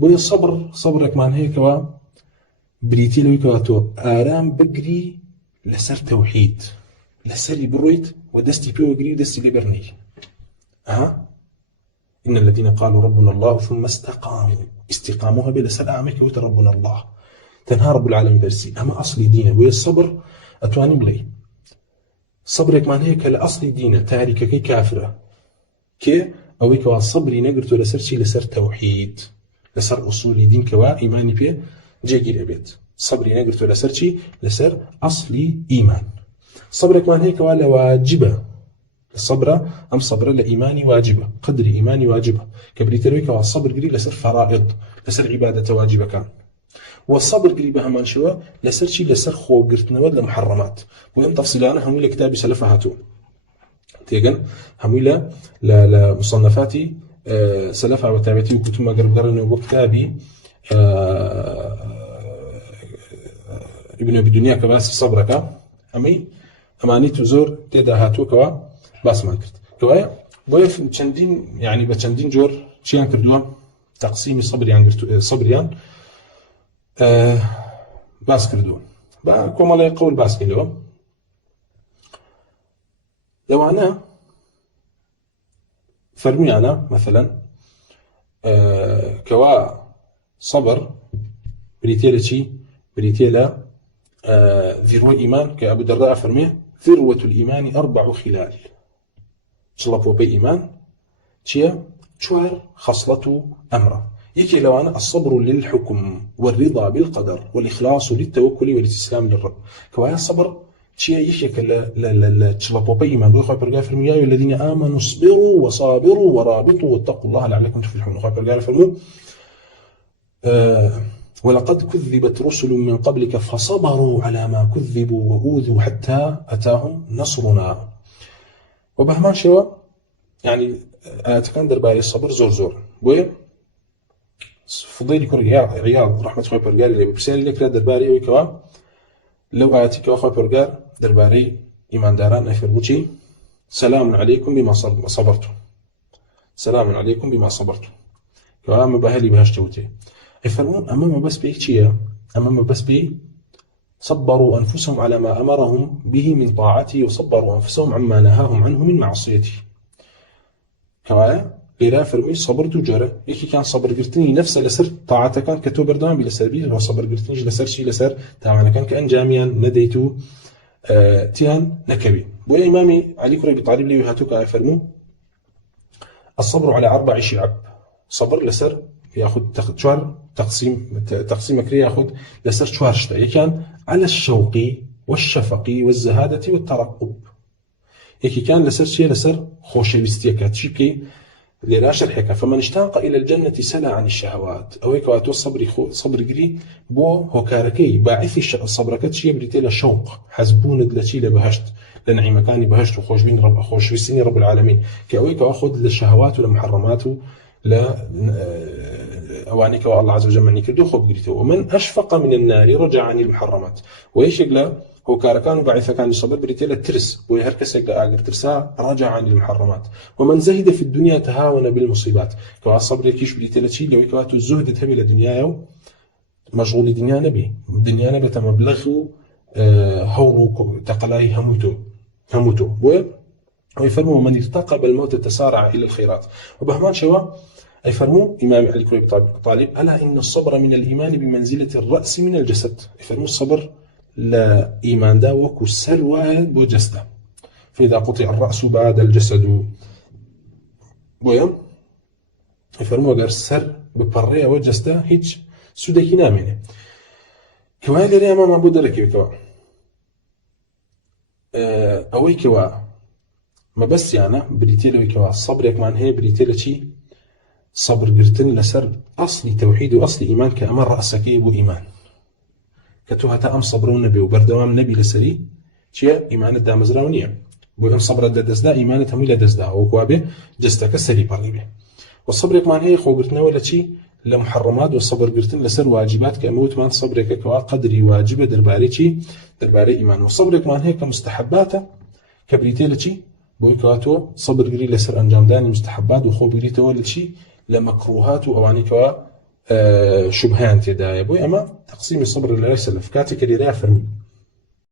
بۆیە سەبرێکمان هەیە کەوا بریتی لەوەی کەوا تۆ ئارام بگری لەسەر تەوحید، لەسەری بڕۆیت و دەستی پێوەگری و دەستی لێبەرنەی. إن الذين قالوا ربنا الله ثم استقاموا استقاموها بلسر أعمك ربنا الله تنها رب العالمين برسي أما أصل دينه وهي الصبر أتواني بلي صبرك من هيك لأصل دينه تاريك كي كافرة كي أويك والصبر نقرته لسر شي لسر توحيد لسر أصول دين كوا إيماني بيه جيجي الأبيت صبري نقرته لسر شي لسر أصل إيمان صبرك من هيك ولا واجبة الصبر أم صبر لإيماني واجبة قدر إيماني واجبة كبريترويك والصبر قري لسر فرائض لسر عبادة واجبة كان والصبر قري بهمان شوا لسر شي لسر خو قرتنود لمحرمات وين تفصيلانه هم إلى كتاب سلفهاتو تيجن هم إلى لمصنفاتي سلفها وتابعتي وكتب ما قرب قرن وكتابي ابن أبي الدنيا كباس صبرك أماني تزور تدا هاتو كوا باس ما كرت كوايا بويا چندين يعني بچندين جور چیان کردووە تقسیمی صبریان باس کردووە با کۆمەڵی قول باس کردووە لەوانە فەرمیانە مثلا کەوا صبر بریتێ لە چی بریتێ لە ذروة إيمان كأبو الدرداء فرميه ذروة الإيمان 4 خلال شلبوا بإيمان تيا شوار خصلة أمره يكي لو أنا الصبر للحكم والرضا بالقدر والإخلاص للتوكل والاستسلام للرب كوايا الصبر تيا يكي لا شلبوا بإيمان بيخوي برجع فرميه يا الذين آمنوا اصبروا وصابروا ورابطوا واتقوا الله لعلكم تفلحون خوي برجع فرميه ولقد كذبت رسل من قبلك فصبروا على ما كذبوا وأوذوا حتى أتاهم نصرنا وبهمان شوا يعني أتكن درباري الصبر زور بوي فضيل يكون عيال رحمة الله برجال اللي بسال لك درباري ويكوا لو آتيك أخوي برجال درباري إيمان داران أفرموشي سلام عليكم بما صبرتم سلام عليكم بما صبرتم كوا ما بهالي بهشتوتي يفرمون أمام بس بيكتشيا أمام بس بي صبروا أنفسهم على ما أمرهم به من طاعتي وصبروا أنفسهم عما نهاهم عنه من معصيتي كوايا غيرها فرمي صبرت وجرى يكي كان صبر قرتني نفسه لسر طاعته كان كتو بردام بلا سربي هو صبر قرتني لسر شي لسر تاعنا كان كأن جاميا نديتو تيان نكبي بولا إمامي علي كري بطالب لي وهاتوك يفرموا الصبر على 4 شعب صبر لسر ياخذ شوار تقسيم كري ياخذ لسر شوار شتا كان على الشوق والشفق والزهادة والترقب يكي كان لسر شيء لسر خوش بستيكات شيكي لراشر حكا فمن اشتاق إلى الجنة سلا عن الشهوات أو هيك واتو صبر قري بو هوكاركي باعث صبركت شيء بريتي للشوق حزبون دلشي لبهشت لنعيم كان بهشت وخوش بين رب خوش بسني رب العالمين كأويك واخذ للشهوات والمحرمات لا أوانيك والله عز وجل معني كردو خب قريته ومن أشفق من النار رجع عن المحرمات وإيش يقول هو كان بعث كان يصبر بريتيل الترس ويهركس يقول أجر ترسا رجع عن المحرمات ومن زهد في الدنيا تهاون بالمصيبات كوا الصبر يكيش بريتيل شيء لو كواتو الزهد تهمي للدنيا مشغول دنيا نبي تمبلغ هورو تقلاي هموتو ويفرموا من ارتقب الموت تسارع إلى الخيرات وبهمان شوا يفرموا إمام علي كريب طالب ألا إن الصبر من الإيمان بمنزلة الرأس من الجسد يفرموا الصبر لا إيمان دا وكو السلوى بوجسده فإذا قطع الرأس بعد الجسد بويا يفرموا قال السر ببرية وجسده هيج سودكي نامنه كواهي لريا ما معبود ركي كوا أوي كوا ما بس يعني بريتيلو كوا الصبر يكمان هي بريتيلو شي صبر قرتن لسر أصل توحيد وأصل إيمان كأمر رأسك يبو إيمان كتوها أم صبرون نبي وبردوام نبي لسري شيء إيمان الدام زراونية بو صبر الدزدا إيمان تمويل الدزدا وكوابه جستك سري بريبه والصبر يكمان هي خو قرتنا ولا شيء لمحرمات والصبر قرتن لسر واجبات كأموت مان صبرك كوا قدري واجبة درباري شيء درباري إيمان والصبر يكمان هي كمستحباته كبريتيل شيء بو كواتو صبر قري لسر أنجام داني مستحبات وخو بريته ولا شيء لمكروهات وأواني كوا شبهان تێدایە بۆی ئەمە تەقسیمی سەبر لە لای سەلف کاتێکە لێرەیە فەرمی